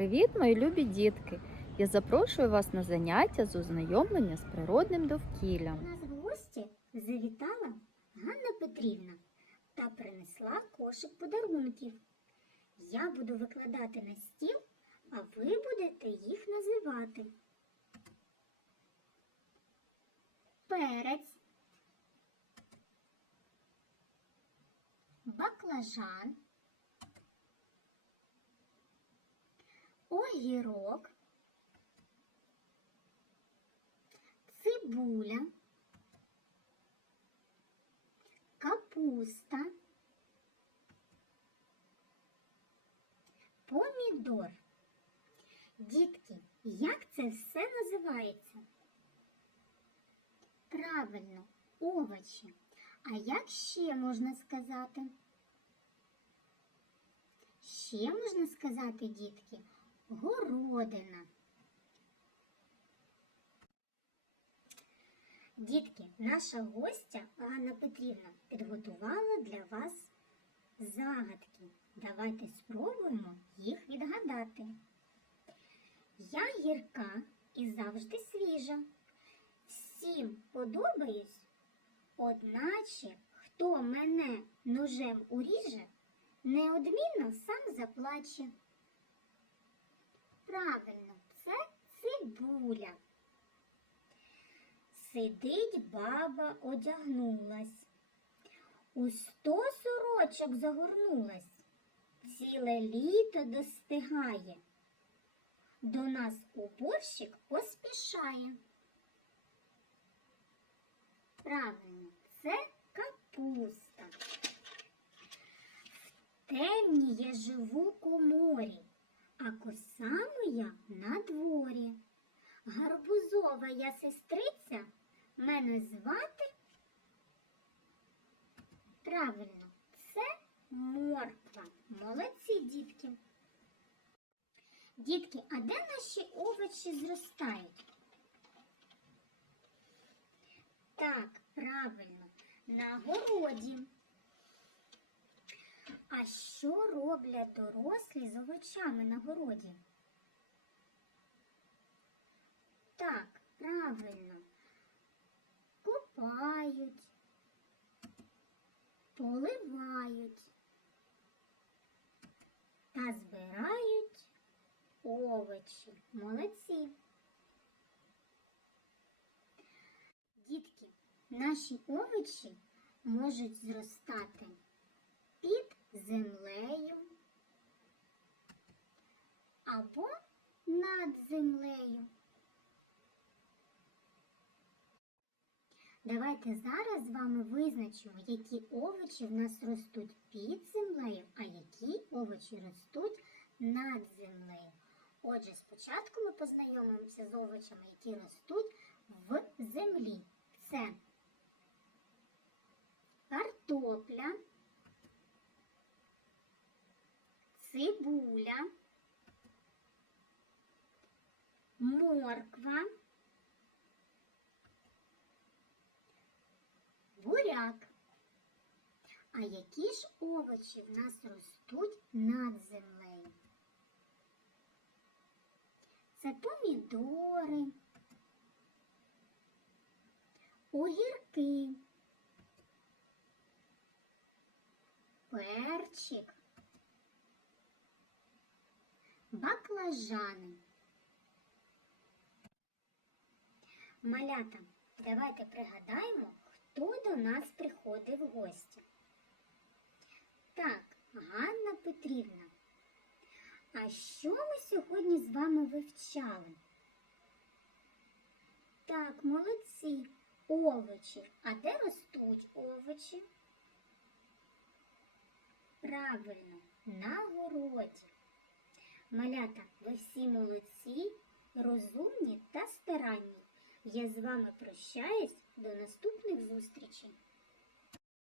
Привіт, мої любі дітки! Я запрошую вас на заняття з ознайомлення з природним довкіллям. У нас в гості завітала Ганна Петрівна та принесла кошик подарунків. Я буду викладати на стіл, а ви будете їх називати. Перець, баклажан, огірок, цибуля, капуста, помідор. Дітки, як це все називається? Правильно, овочі. А як ще можна сказати? Ще можна сказати, дітки, городина. Дітки, наша гостя Ганна Петрівна підготувала для вас загадки. Давайте спробуємо їх відгадати. Я гірка і завжди свіжа. Всім подобаюсь, одначе, хто мене ножем уріже, неодмінно сам заплаче. Правильно, це цибуля. Сидить баба, одягнулась, у 100 сорочок загорнулась, ціле літо достигає, до нас уборщик поспішає. Правильно, це капуста. В темній я живу коморі, а коса моя на дворі. Гарбузова я сестриця, мене звати? Правильно, це морква. Молодці, дітки. Дітки, а де наші овочі зростають? Так, правильно, на городі. А що роблять дорослі з овочами на городі? Так, правильно, копають, поливають та збирають овочі. Молодці. Дітки, наші овочі можуть зростати під землею або над землею. Давайте зараз з вами визначимо, які овочі в нас ростуть під землею, а які овочі ростуть над землею. Отже, спочатку ми познайомимося з овочами, які ростуть в землі. Це картопля, цибуля, морква, буряк. А які ж овочі в нас ростуть над землею? Це помідори, огірки, перчик, баклажани. Малята, давайте пригадаємо, хто до нас приходив в гості. Так, Ганна Петрівна. А що ми сьогодні з вами вивчали? Так, молодці, овочі. А де ростуть овочі? Правильно, на городі. Малята, ви всі молодці, розумні та старанні. Я з вами прощаюсь, до наступних зустрічей.